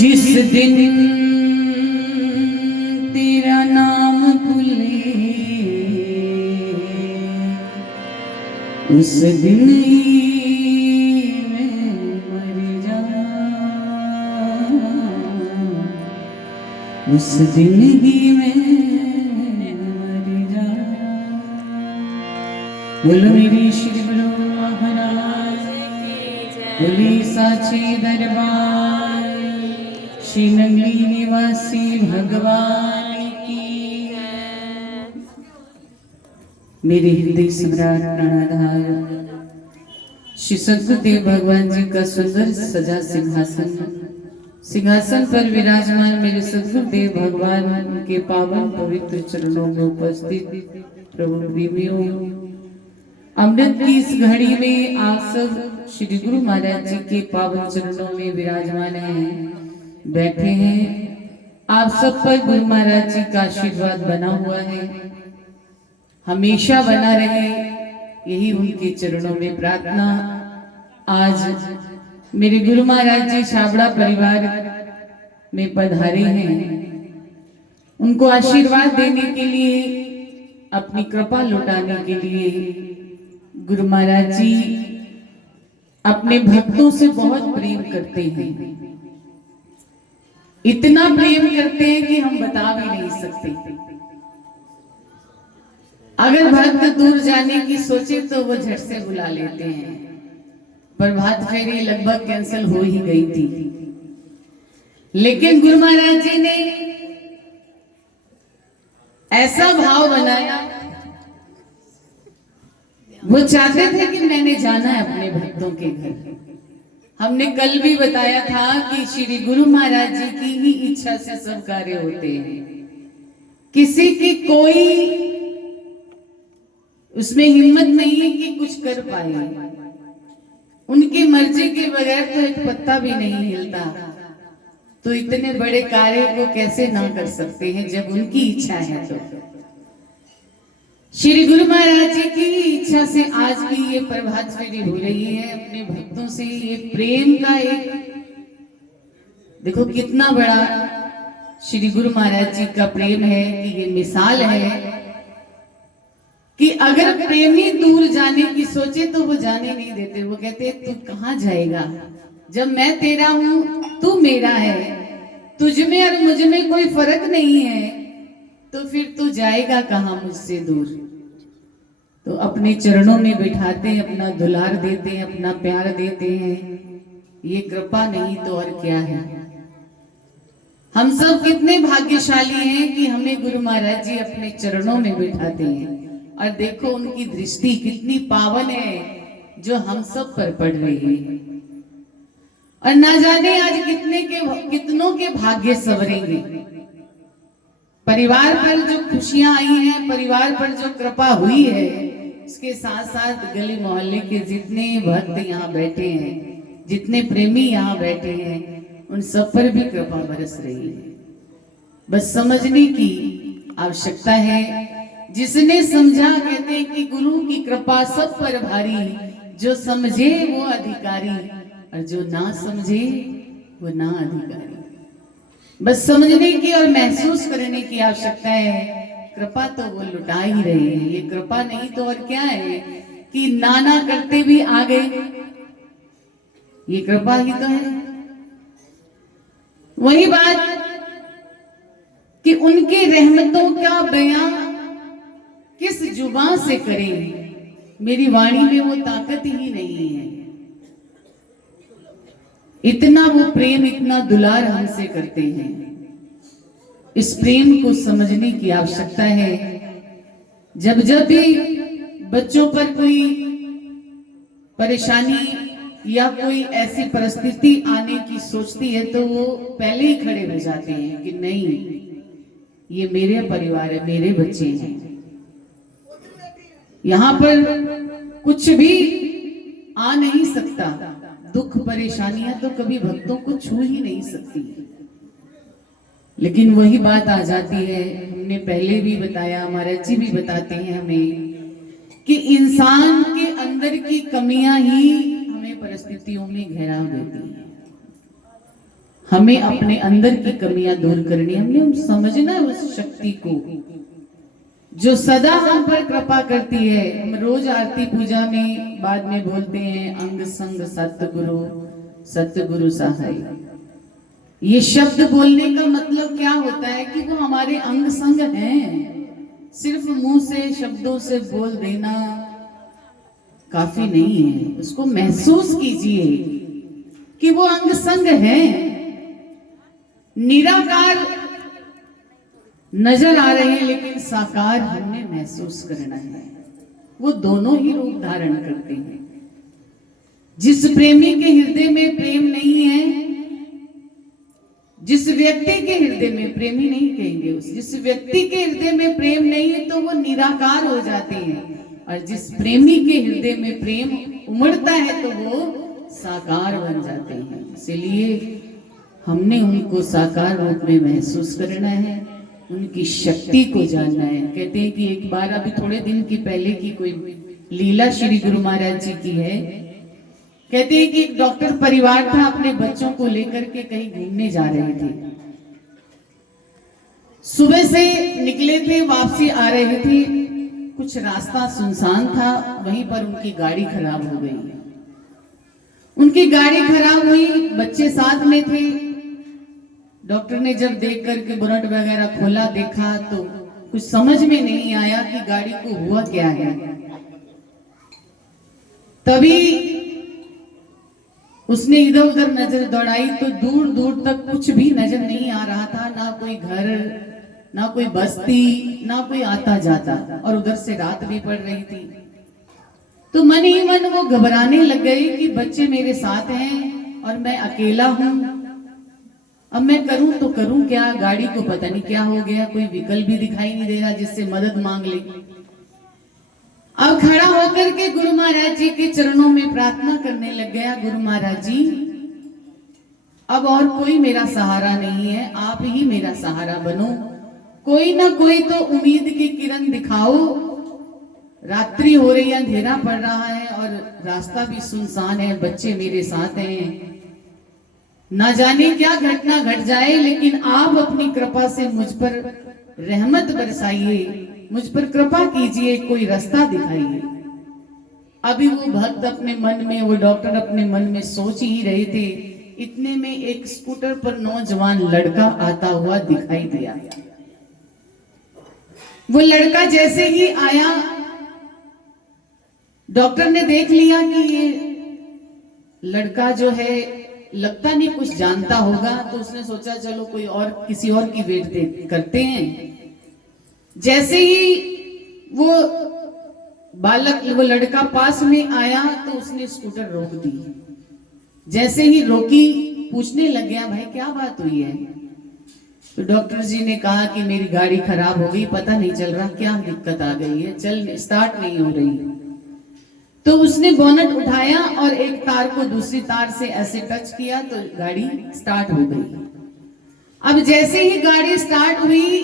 जिस दिन तेरा नाम भूले उस दिन ही मैं मर जाऊं, उस दिन ही मैं मर जाऊं। बोलो मेरी श्री गुरु महाराज बोली साचे दरबार श्री नंगली निवासी भगवान की। मेरे हृदय सम्राट प्राणाधार श्री सद्गुरुदेव भगवान जी का सुंदर सजा सिंहासन, सिंहासन पर विराजमान मेरे सद्गुरुदेव भगवान के पावन पवित्र चरणों में उपस्थित प्रभु प्रेमियों, अमृत की इस घड़ी में आप सब श्री गुरु महाराज जी के पावन चरणों में विराजमान हैं, बैठे हैं। आप सब पर गुरु महाराज जी का आशीर्वाद बना हुआ है, हमेशा बना रहे, यही उनके चरणों में प्रार्थना। आज मेरे गुरु महाराज जी छाबड़ा परिवार में पधारे हैं, उनको आशीर्वाद देने के लिए, अपनी कृपा लौटाने के लिए गुरु महाराज जी अपने भक्तों से बहुत प्रेम करते हैं। इतना प्रेम करते हैं कि हम बता भी नहीं सकते। अगर भक्त दूर जाने की सोचे तो वो झट से बुला लेते हैं। प्रभात फेरी लगभग कैंसिल हो ही गई थी, लेकिन गुरु महाराज जी ने ऐसा भाव बनाया, वो चाहते थे कि मैंने जाना है अपने भक्तों के घर। हमने कल भी बताया था कि श्री गुरु महाराज जी की ही इच्छा से सब कार्य होते हैं, किसी की कोई उसमें हिम्मत नहीं है कि कुछ कर पाए। उनकी मर्जी के बगैर तो एक पत्ता भी नहीं हिलता, तो इतने बड़े कार्य को कैसे ना कर सकते हैं जब उनकी इच्छा है। तो श्री गुरु महाराज जी की इच्छा से आज की ये प्रभात फेरी हो रही है। अपने भक्तों से ये प्रेम का एक, देखो कितना बड़ा श्री गुरु महाराज जी का प्रेम है कि ये मिसाल है कि अगर प्रेमी दूर जाने की सोचे तो वो जाने नहीं देते। वो कहते तू कहाँ जाएगा, जब मैं तेरा हूं, तू मेरा है, तुझ में और मुझ में कोई फर्क नहीं है, तो फिर तू जाएगा कहाँ मुझसे दूर। तो अपने चरणों में बिठाते हैं, अपना दुलार देते हैं, अपना प्यार देते हैं। ये कृपा नहीं तो और क्या है। हम सब कितने भाग्यशाली हैं कि हमें गुरु महाराज जी अपने चरणों में बिठाते हैं, और देखो उनकी दृष्टि कितनी पावन है जो हम सब पर पड़ रही है। और ना जाने आज कितनों के भाग्य संवरेंगे। परिवार पर जो खुशियां आई हैं, परिवार पर जो कृपा हुई है, इसके साथ साथ गली मोहल्ले के जितने भक्त यहाँ बैठे हैं, जितने प्रेमी यहाँ बैठे हैं, उन सब पर भी कृपा बरस रही है। बस समझने की आवश्यकता है। जिसने समझा, कहते हैं कि गुरु की कृपा सब पर भारी, जो समझे वो अधिकारी, और जो ना समझे वो ना अधिकारी। बस समझने की और महसूस करने की आवश्यकता है। कृपा तो वो लुटा ही रहे हैं। ये कृपा नहीं तो और क्या है कि नाना करते भी आ गए, ये कृपा ही तो है। वही बात कि उनके रहमतों का बयां किस जुबान से करें, मेरी वाणी में वो ताकत ही नहीं है। इतना वो प्रेम, इतना दुलार हमसे करते हैं। इस प्रेम को समझने की आवश्यकता है। जब जब भी बच्चों पर कोई परेशानी या कोई ऐसी परिस्थिति आने की सोचती है, तो वो पहले ही खड़े हो जाते हैं कि नहीं, ये मेरे परिवार है, मेरे बच्चे हैं, यहाँ पर कुछ भी आ नहीं सकता। दुख परेशानियां तो कभी भक्तों को छू ही नहीं सकती। लेकिन वही बात आ जाती है, हमने पहले भी बताया, महाराज जी भी बताते हैं हमें कि इंसान के अंदर की कमियां ही हमें परिस्थितियों में घेराव देती हैं। हमें अपने अंदर की कमियां दूर करनी, हमने समझना है उस शक्ति को जो सदा हम पर कृपा करती है। हम रोज आरती पूजा में बाद में बोलते हैं अंग संग सतगुरु सतगुरु सहाय। ये शब्द बोलने का मतलब क्या होता है कि वो हमारे अंग संग हैं। सिर्फ मुंह से शब्दों से बोल देना काफी नहीं है, उसको महसूस कीजिए कि वो अंग संग है। निराकार नजर आ रहे हैं लेकिन साकार हमने महसूस करना है। वो दोनों ही रूप धारण करते हैं। जिस प्रेमी के हृदय में प्रेम नहीं है, जिस व्यक्ति के हृदय में, प्रेमी नहीं कहेंगे उस, जिस व्यक्ति के हृदय में प्रेम नहीं है तो वो निराकार हो जाते हैं। और जिस प्रेमी के हृदय में प्रेम उमड़ता है तो वो साकार बन जाते हैं। इसलिए हमने उनको साकार रूप में महसूस करना है, उनकी शक्ति को जानना है। कहते हैं कि एक बार अभी थोड़े दिन की पहले की कोई लीला श्री गुरु महाराज जी की है। कहते हैं कि एक डॉक्टर परिवार था, अपने बच्चों को लेकर के कहीं घूमने जा रहे थे। सुबह से निकले थे, वापसी आ रहे थे, कुछ रास्ता सुनसान था, वहीं पर उनकी गाड़ी खराब हो गई। उनकी गाड़ी खराब हुई, बच्चे साथ में थे। डॉक्टर ने जब देख करके बोनट वगैरह खोला, देखा तो कुछ समझ में नहीं आया कि गाड़ी को हुआ क्या है। तभी उसने इधर उधर नजर दौड़ाई तो दूर दूर तक कुछ भी नजर नहीं आ रहा था, ना कोई घर, ना कोई बस्ती, ना कोई आता जाता, और उधर से रात भी पड़ रही थी। तो मन ही मन वो घबराने लग गई कि बच्चे मेरे साथ हैं और मैं अकेला हूं, अब मैं करूं तो करूं क्या। गाड़ी को पता नहीं क्या हो गया, कोई विकल्प भी दिखाई नहीं दे रहा जिससे मदद मांग ले। अब खड़ा होकर के गुरु महाराज जी के चरणों में प्रार्थना करने लग गया, गुरु महाराज जी अब और कोई मेरा सहारा नहीं है, आप ही मेरा सहारा बनो। कोई ना कोई तो उम्मीद की किरण दिखाओ। रात्रि हो रही है, अंधेरा पड़ रहा है और रास्ता भी सुनसान है, बच्चे मेरे साथ हैं, ना जाने क्या घटना घट जाए, लेकिन आप अपनी कृपा से मुझ पर रहमत बरसाइए, मुझ पर कृपा कीजिए, कोई रास्ता दिखाइए। अभी वो भक्त अपने मन में, वो डॉक्टर अपने मन में सोच ही रहे थे, इतने में एक स्कूटर पर नौजवान लड़का आता हुआ दिखाई दिया। वो लड़का जैसे ही आया, डॉक्टर ने देख लिया कि ये लड़का जो है लगता नहीं कुछ जानता होगा, तो उसने सोचा चलो कोई और, किसी और की वेट करते हैं। जैसे ही वो बालक, वो लड़का पास में आया तो उसने स्कूटर रोक दी। जैसे ही रोकी, पूछने लग गया भाई क्या बात हुई है। तो डॉक्टर जी ने कहा कि मेरी गाड़ी खराब हो गई, पता नहीं चल रहा क्या दिक्कत आ गई है, चल स्टार्ट नहीं हो रही। तो उसने बोनट उठाया और एक तार को दूसरी तार से ऐसे टच किया तो गाड़ी स्टार्ट हो गई। अब जैसे ही गाड़ी स्टार्ट हुई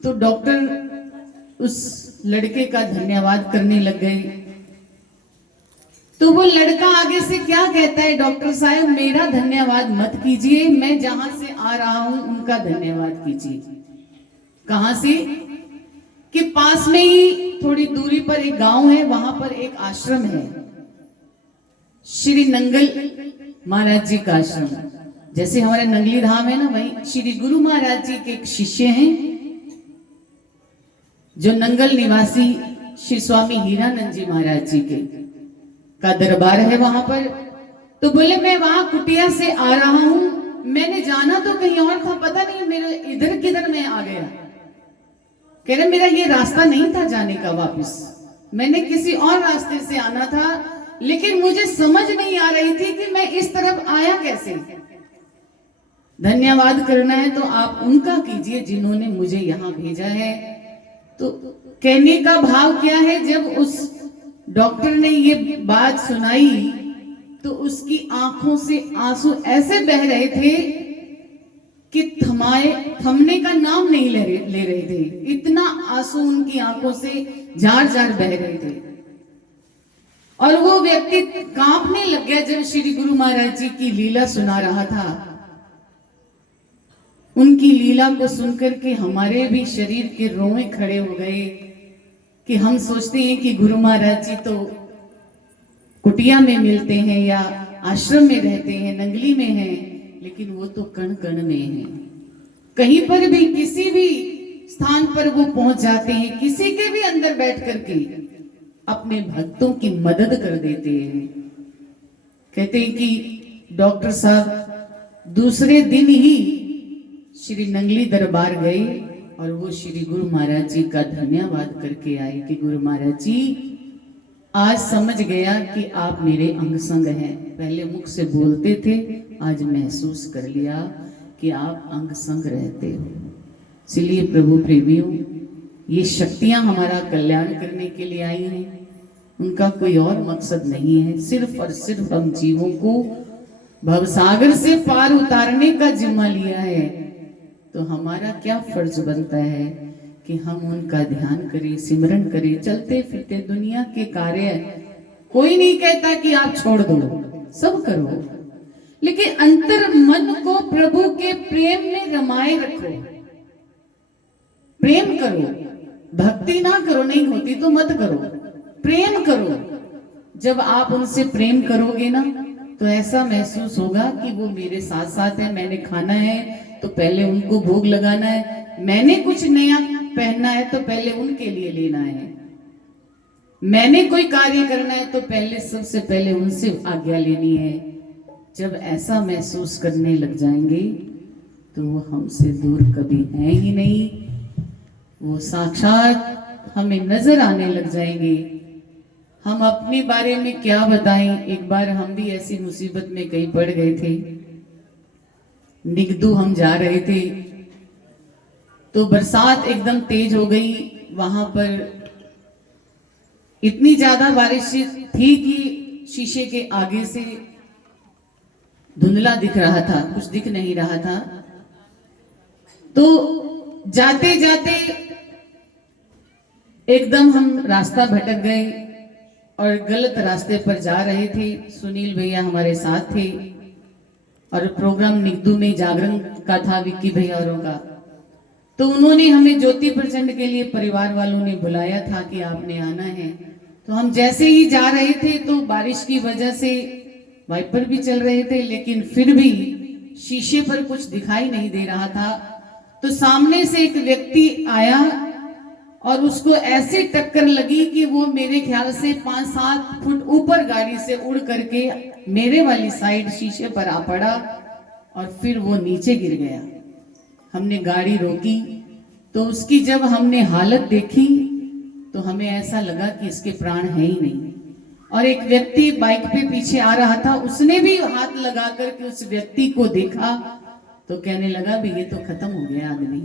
तो डॉक्टर उस लड़के का धन्यवाद करने लग गए। तो वो लड़का आगे से क्या कहता है, डॉक्टर साहब मेरा धन्यवाद मत कीजिए, मैं जहां से आ रहा हूं उनका धन्यवाद कीजिए। कहां से? कि पास में ही थोड़ी दूरी पर एक गांव है, वहां पर एक आश्रम है, श्री नंगल महाराज जी का आश्रम। जैसे हमारे नंगली धाम है ना, वही श्री गुरु महाराज जी के एक शिष्य हैं जो नंगल निवासी श्री स्वामी हीरानंद जी महाराज जी के का दरबार है वहां पर। तो बोले मैं वहां कुटिया से आ रहा हूं, मैंने जाना तो कहीं और था, पता नहीं मेरे इधर किधर मैं आ गया। कह रहे मेरा ये रास्ता नहीं था जाने का वापस, मैंने किसी और रास्ते से आना था, लेकिन मुझे समझ नहीं आ रही थी कि मैं इस तरफ आया कैसे। धन्यवाद करना है तो आप उनका कीजिए जिन्होंने मुझे यहाँ भेजा है। तो कहने का भाव क्या है, जब उस डॉक्टर ने ये बात सुनाई तो उसकी आंखों से आंसू ऐसे बह रहे थे कि थमने का नाम नहीं ले रहे थे, इतना आंसू उनकी आंखों से जार जार बह रहे थे। और वो व्यक्ति कांपने लग गया जब श्री गुरु महाराज जी की लीला सुना रहा था। उनकी लीला को सुनकर के हमारे भी शरीर के रोए खड़े हो गए कि हम सोचते हैं कि गुरु महाराज जी तो कुटिया में मिलते हैं या आश्रम में रहते हैं, नंगली में हैं, लेकिन वो तो कण कण में हैं। कहीं पर भी किसी भी स्थान पर वो पहुंच जाते हैं, किसी के भी अंदर बैठ करके अपने भक्तों की मदद कर देते हैं। कहते हैं कि डॉक्टर साहब दूसरे दिन ही श्री नंगली दरबार गए और वो श्री गुरु महाराज जी का धन्यवाद करके आए कि गुरु महाराज जी आज समझ गया कि आप मेरे अंग संग हैं। पहले मुख से बोलते थे, आज महसूस कर लिया कि आप अंग संग रहते हो। इसलिए प्रभु प्रेमियों, ये शक्तियां हमारा कल्याण करने के लिए आई हैं, उनका कोई और मकसद नहीं है। सिर्फ और सिर्फ हम जीवों को भवसागर से पार उतारने का जिम्मा लिया है, तो हमारा क्या फर्ज बनता है कि हम उनका ध्यान करें, सिमरन करें। चलते फिरते दुनिया के कार्य कोई नहीं कहता कि आप छोड़ दो, सब करो, लेकिन अंतर मन को प्रभु के प्रेम में रमाए रखो। प्रेम करो, भक्ति ना करो, नहीं होती तो मत करो, प्रेम करो। जब आप उनसे प्रेम करोगे ना तो ऐसा महसूस होगा कि वो मेरे साथ साथ है। मैंने खाना है तो पहले उनको भोग लगाना है, मैंने कुछ नया पहनना है तो पहले उनके लिए लेना है, मैंने कोई कार्य करना है तो पहले सबसे पहले उनसे आज्ञा लेनी है। जब ऐसा महसूस करने लग जाएंगे तो वो हमसे दूर कभी है ही नहीं, वो साक्षात हमें नजर आने लग जाएंगे। हम अपने बारे में क्या बताएं, एक बार हम भी ऐसी मुसीबत में कहीं पड़ गए थे। निगदू हम जा रहे थे तो बरसात एकदम तेज हो गई। वहां पर इतनी ज्यादा बारिश थी कि शीशे के आगे से धुंधला दिख रहा था, कुछ दिख नहीं रहा था। तो जाते जाते एकदम हम रास्ता भटक गए और गलत रास्ते पर जा रहे थे। सुनील भैया हमारे साथ थे और प्रोग्राम निगदू में जागरण का था, विक्की भैया औरों का। तो उन्होंने हमें ज्योति प्रचंड के लिए परिवार वालों ने बुलाया था कि आपने आना है। तो हम जैसे ही जा रहे थे तो बारिश की वजह से वाइपर भी चल रहे थे, लेकिन फिर भी शीशे पर कुछ दिखाई नहीं दे रहा था। तो सामने से एक व्यक्ति आया और उसको ऐसी टक्कर लगी कि वो मेरे ख्याल से 5-7 फुट ऊपर गाड़ी से उड़ करके मेरे वाली साइड शीशे पर आ पड़ा और फिर वो नीचे गिर गया। हमने गाड़ी रोकी तो उसकी जब हमने हालत देखी तो हमें ऐसा लगा कि इसके प्राण है ही नहीं। और एक व्यक्ति बाइक पे पीछे आ रहा था, उसने भी हाथ लगा करके उस व्यक्ति को देखा तो कहने लगा भी ये तो खत्म हो गया आदमी।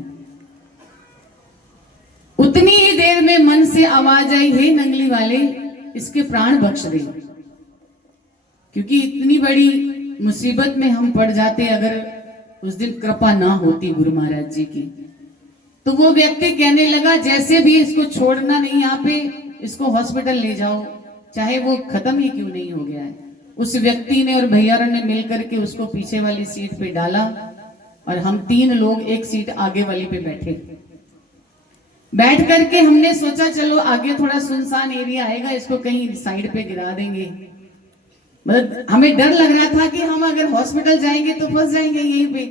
उतनी ही देर में मन से आवाज आई, हे नंगली वाले, इसके प्राण बख्श दे। क्योंकि इतनी बड़ी मुसीबत में हम पड़ जाते अगर उस दिन कृपा ना होती गुरु महाराज जी की। तो वो व्यक्ति कहने लगा जैसे भी इसको छोड़ना नहीं, यहाँ पे इसको हॉस्पिटल ले जाओ, चाहे वो खत्म ही क्यों नहीं हो गया है। उस व्यक्ति ने और भैया ने मिलकर के उसको पीछे वाली सीट पे डाला और हम 3 लोग एक सीट आगे वाली पे बैठे। बैठ करके हमने सोचा चलो आगे थोड़ा सुनसान एरिया आएगा, इसको कहीं साइड पे गिरा देंगे। मतलब हमें डर लग रहा था कि हम अगर हॉस्पिटल जाएंगे तो फंस जाएंगे, यहीं पे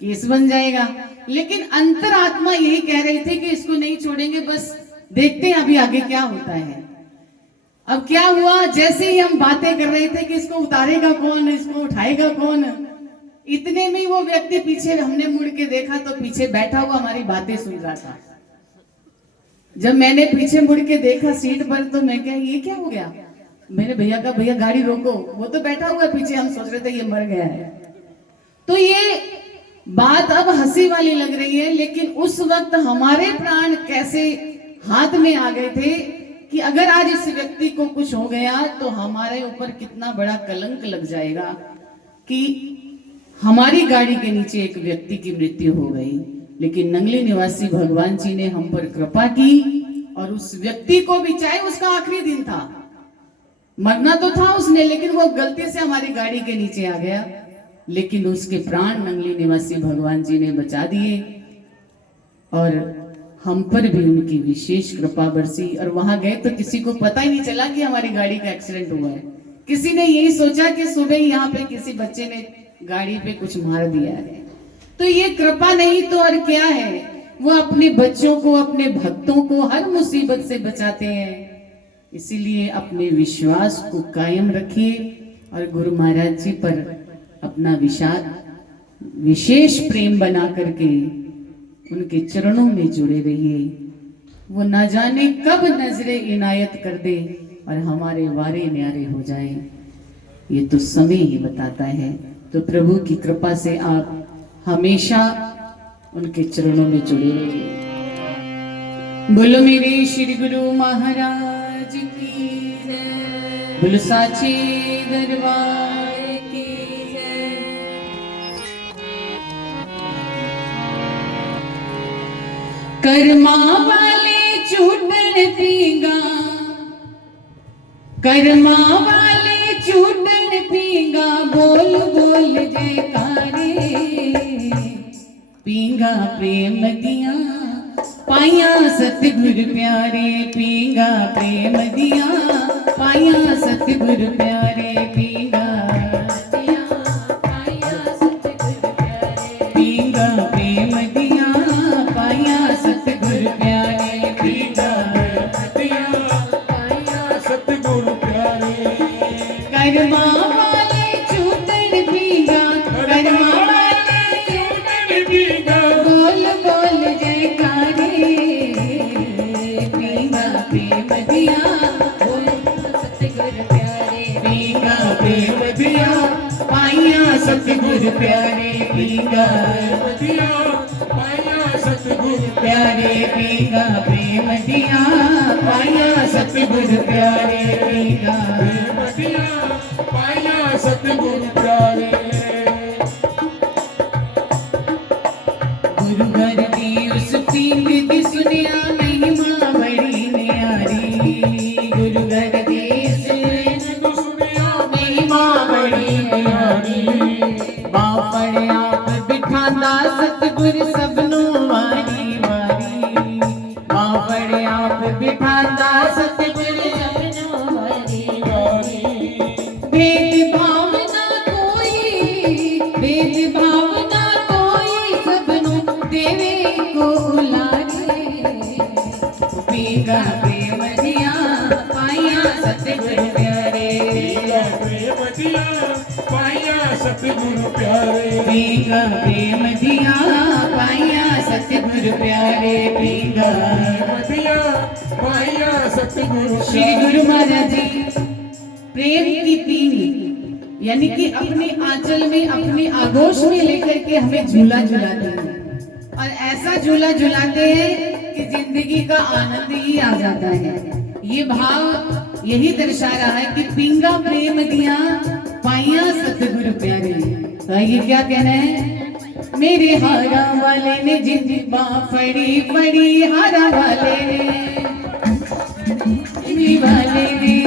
केस बन जाएगा। लेकिन अंतरात्मा यही कह रही थी कि इसको नहीं छोड़ेंगे, बस देखते हैं अभी आगे क्या होता है। अब क्या हुआ, जैसे ही हम बातें कर रहे थे कि इसको उतारेगा कौन, इसको उठाएगा कौन, इतने में वो व्यक्ति पीछे, हमने मुड़ के देखा तो पीछे बैठा हुआ हमारी बातें सुन रहा था। जब मैंने पीछे मुड़ के देखा सीट पर तो मैं क्या, ये क्या हो गया। मैंने भैया कहा भैया गाड़ी रोको, वो तो बैठा हुआ पीछे, हम सोच रहे थे ये मर गया है। तो ये बात अब हंसी वाली लग रही है, लेकिन उस वक्त हमारे प्राण कैसे हाथ में आ गए थे कि अगर आज इस व्यक्ति को कुछ हो गया तो हमारे ऊपर कितना बड़ा कलंक लग जाएगा कि हमारी गाड़ी के नीचे एक व्यक्ति की मृत्यु हो गई। लेकिन नंगली निवासी भगवान जी ने हम पर कृपा की और उस व्यक्ति को भी, चाहे उसका आखिरी दिन था, मरना तो था उसने, लेकिन वो गलती से हमारी गाड़ी के नीचे आ गया, लेकिन उसके प्राण नंगली निवासी भगवान जी ने बचा दिए और हम पर भी उनकी विशेष कृपा बरसी। और वहां गए तो किसी को पता ही नहीं चला कि हमारी गाड़ी का एक्सीडेंट हुआ है। किसी ने यही सोचा कि सुबह ही यहाँ पे किसी बच्चे ने गाड़ी पे कुछ मार दिया है। तो ये कृपा नहीं तो और क्या है। वो अपने बच्चों को, अपने भक्तों को हर मुसीबत से बचाते हैं। इसीलिए अपने विश्वास को कायम रखिए और गुरु महाराज जी पर अपना विशेष प्रेम बना करके उनके चरणों में जुड़े रहिए। वो ना जाने कब नजरे इनायत कर दे और हमारे वारे न्यारे हो जाए, ये तो समय ही बताता है। तो प्रभु की कृपा से आप हमेशा उनके चरणों में जुड़े रहिए। बोलो मेरे श्री गुरु महाराज की जय, बोलो साचे दरबार की जय। कर्मा वाले चूटन पीगा, कर्मा वाले चूटन पीगा, बोल बोल जयकारे। पीगा प्रेम दिया पाया सतगुर प्यारे, पीगा प्रेम दिया पाया सतगुर प्यारे, पीगा पाया सतगुर प्यारे, पीगा प्रेम दिया पाया सतगुर प्यारे, पीगा दिया पाया सतगुर प्यारे। कर्मा वाले चूतन पीगा, कर्मा बोल बोल जयकारे। पीगा प्रेम दिया बोल सतगुर प्यारे, पीगा प्रेम दिया पाया सतगुर प्यारे, पीगा दिया पाया सतगुर प्यारे, पीगा प्रेम दिया पाया सतगुर प्यारे, पीगा प्रेम दिया पाया सतगुर प्यारे। गुरु घर दी उस पींग दी सुनिया महिमा बड़ी न्यारी, गुरु घर दी सुनिया महिमा बड़ी न्यारी। बापड़ आप बिठांदा सतगुर सबनों वारी वारी, बापड़ आप बिठांदा सतगुर सबनों वारी वारी। भेदभाव ना कोई, भेदभाव ना कोई, सबनों देवे को उलारे। पीगा प्रेम दिया पाया सतगुर प्यारे, पीगा प्रेम दिया पाया सतगुर प्यारे, पीगा प्रेम दिया पाया सतगुर प्यारे, पीगा दिया पाया सतगुर। श्री गुरु महाराज जी प्रेम की पींग यानी कि अपने आंचल में, अपने आगोश में लेकर के हमें झूला झुलाते हैं और ऐसा झूला झुलाते हैं कि जिंदगी का आनंद ही आ जाता है। ये भाव यही दर्शा रहा है कि पींगा प्रेम दिया पाया सतगुर प्यारे। तो ये क्या कहना है, मेरे हारा वाले ने जिंदगी फड़ी पड़ी, हारा वाले ने वाले ने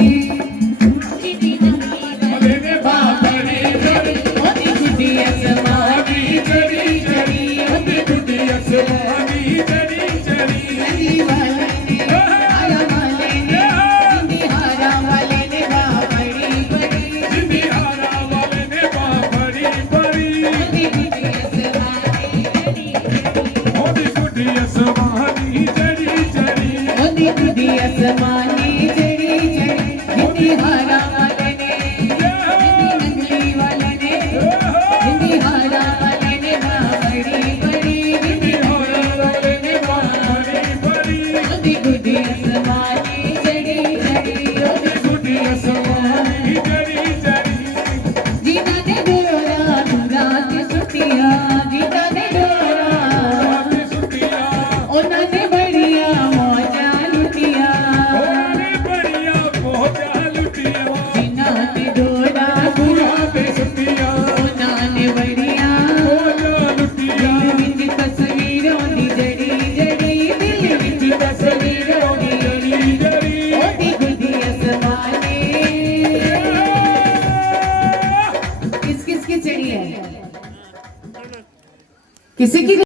असमानी जड़ी जड़ी, किसकी चाहिए? किसी की